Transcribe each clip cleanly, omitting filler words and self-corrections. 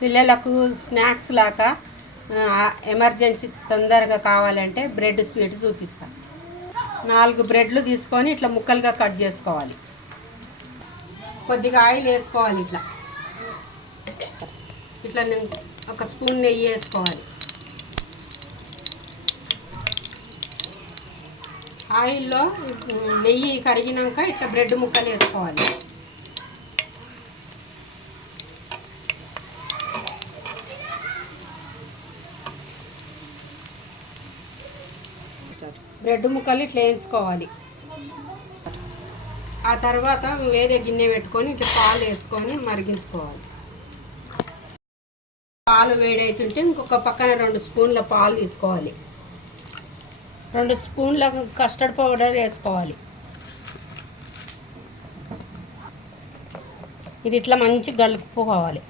పిల్లలకు స్నాక్స్ లాగా ఎమర్జెన్సీ తొందరగా కావాలంటే బ్రెడ్ స్వీట్ చూపిస్తాను. 4 బ్రెడ్లు తీసుకొని ఇట్లా ముక్కలుగా కట్ చేసుకోవాలి. కొద్దిగా ఆయిల్ వేసుకోవాలి. ఇట్లా ఇట్లా ఒక స్పూన్ నెయ్యి వేసుకోవాలి. ఆయిల్లో నెయ్యి కరిగినాక ఇట్లా బ్రెడ్ ముక్కలు వేసుకోవాలి. బ్రెడ్ ముక్కలు ఇట్లా వేయించుకోవాలి. ఆ తర్వాత వేరే గిన్నె పెట్టుకొని ఇట్లా పాలు వేసుకొని మరిగించుకోవాలి. పాలు వేడవుతుంటే ఇంకొక పక్కన 2 స్పూన్ల పాలు తీసుకోవాలి. 2 స్పూన్ల కస్టర్డ్ పౌడర్ వేసుకోవాలి. ఇది ఇట్లా మంచి కలుపుకోవాలి.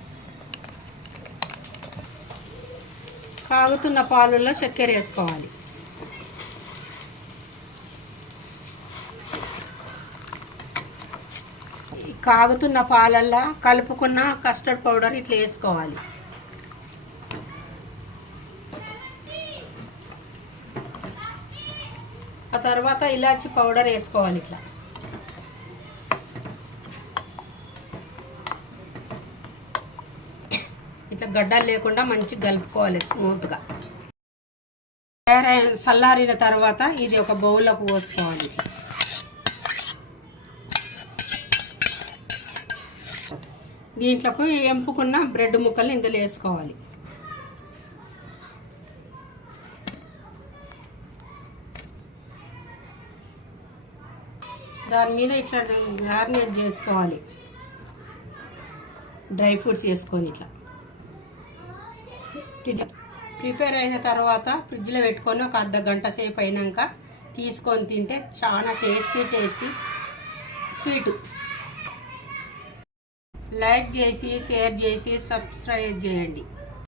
కాగుతున్న పాలుల్లో చక్కెర వేసుకోవాలి. కాగుతున్న పాలల్లో కలుపుకున్న కస్టర్డ్ పౌడర్ ఇట్లా వేసుకోవాలి. ఆ తర్వాత ఇలాచి పౌడర్ వేసుకోవాలి. ఇట్లా గడ్డలు లేకుండా మంచిగా కలుపుకోవాలి స్మూత్గా. చల్లారిన తర్వాత ఇది ఒక బౌల్లోకి పోసుకోవాలి. దీంట్లోకి ఎంపుకున్న బ్రెడ్ ముక్కలు ఇందులో వేసుకోవాలి. దాని మీద ఇట్లా గార్నిష్ చేసుకోవాలి. డ్రై ఫ్రూట్స్ వేసుకొని ఇట్లా ప్రిపేర్ అయిన తర్వాత ఫ్రిడ్జ్లో పెట్టుకొని ఒక అర్ధ గంట సేపు అయినాక తీసుకొని తింటే చాలా టేస్టీ స్వీట్. లైక్ చేసి షేర్ చేసి సబ్స్క్రైబ్ చేయండి.